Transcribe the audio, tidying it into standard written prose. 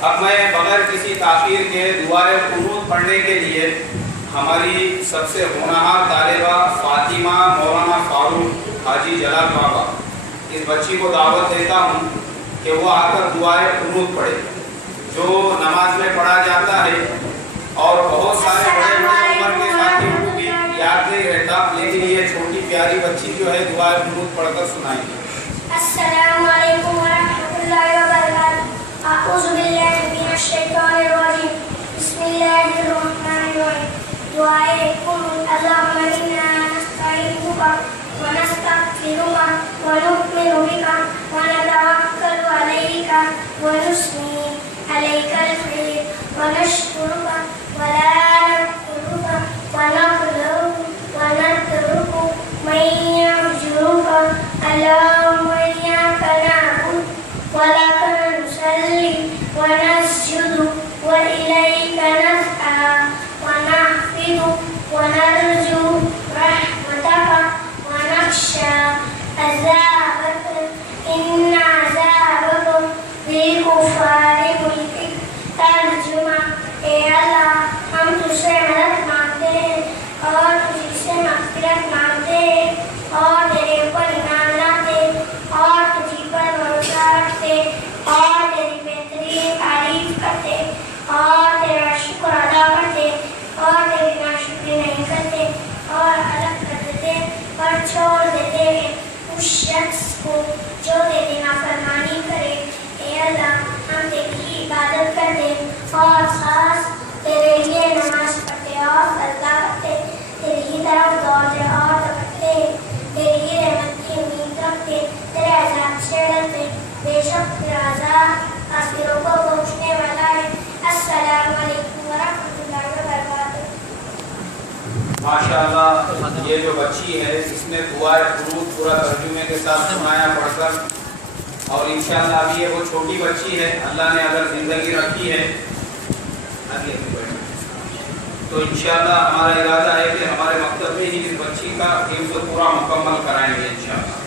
اب میں بغیر کسی تاخیر کے دعائے قنوت پڑھنے کے لیے ہماری سب سے ہونہار طالبہ فاطمہ مولانا فاروق حاجی جلال بابا، اس بچی کو دعوت دیتا ہوں کہ وہ آ کر دعائے قنوت پڑھے، جو نماز میں پڑھا جاتا ہے اور بہت سارے بڑے بڑے عمر کے ساتھیوں کو بھی یاد نہیں رہتا، لیکن یہ چھوٹی پیاری بچی جو ہے دعائے قنوت پڑھ کر سنائیں گے۔ السلام علیکم ورحمۃ اللہ وبرکاتہ۔ اعوذ باللہ من الشیطان الرجیم، بسم اللہ الرحمن الرحیم۔ دعائے قنوت۔ اللہم انا نستعینک ونستغفرک ونؤمن بک ونتوکل علیک ونثنی علیک الخیر ونشکرک ولا نکفرک ونغفرک ونترک من یرجوک۔ اللہم ایاک نعبد ولک نصلی ونسجد وإلیک نسعی ونحفظ ونرجو رحمتک ونخشى عذابك إن عذابك بالكفار ملحق۔ ترجمہ: اے اللہ، ہم تجھ سے مدد مانگتے ہیں اور تجھ سے مغفرت مانگتے ہیں اور تیرے اوپر ایمان لاتے اور تجھ پر بھروسہ رکھتے اور تیری بہترین تعریف کرتے اور تیرا شکر ادا کرتے اور تیری ناشکری نہیں کرتے اور الگ کر دیتے اور چھوڑ دیتے ہیں اس شخص کو جو تیری نافرمانی کرے۔ اے اللہ، ہم تیری ہی عبادت کرتے اور خاص تیرے لیے نماز پڑھتے اور سجدہ کرتے، تیری ہی طرف دوڑتے اور لپٹتے، تیری ہی رحمت کی امید رکھتے، تیرے عذاب سے ڈرتے۔ بے شک تیرا عذاب کافروں کو پہنچنے والا ہے۔ السلام علیکم ورحمۃ اللہ وبرکاتہ۔ ماشاءاللہ، یہ جو بچی ہے اس نے دعائے قنوت پورا ترجمے کے ساتھ سنایا پڑھ کر، اور انشاءاللہ ابھی یہ وہ چھوٹی بچی ہے، اللہ نے اگر زندگی رکھی ہے تو انشاءاللہ ہمارا ارادہ ہے کہ ہمارے مکتب میں ہی اس بچی کا حفظ پورا مکمل کرائیں گے انشاءاللہ۔